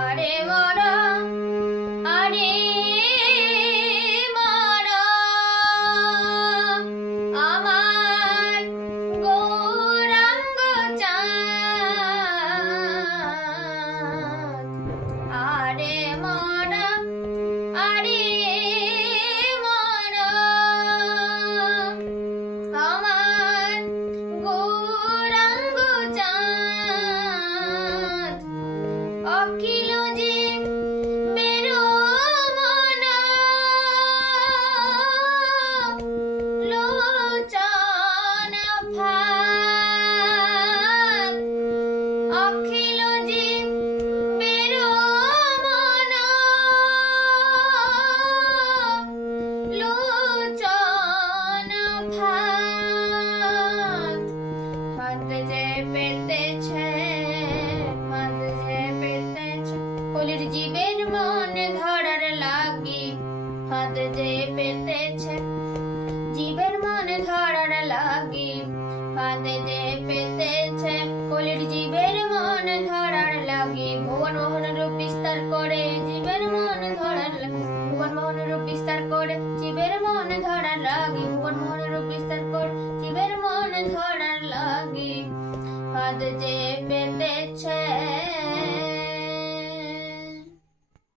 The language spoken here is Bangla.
আরে মরা জীবের মন ধরার লাগি। ফাঁদ যে পেতেছে, জীবের মন ধরার লাগি। ফাঁদ যে পেতেছে, কলির ধরার বিস্তার কর জীবের মন ধরার লাগে। হাত যে পেতেছে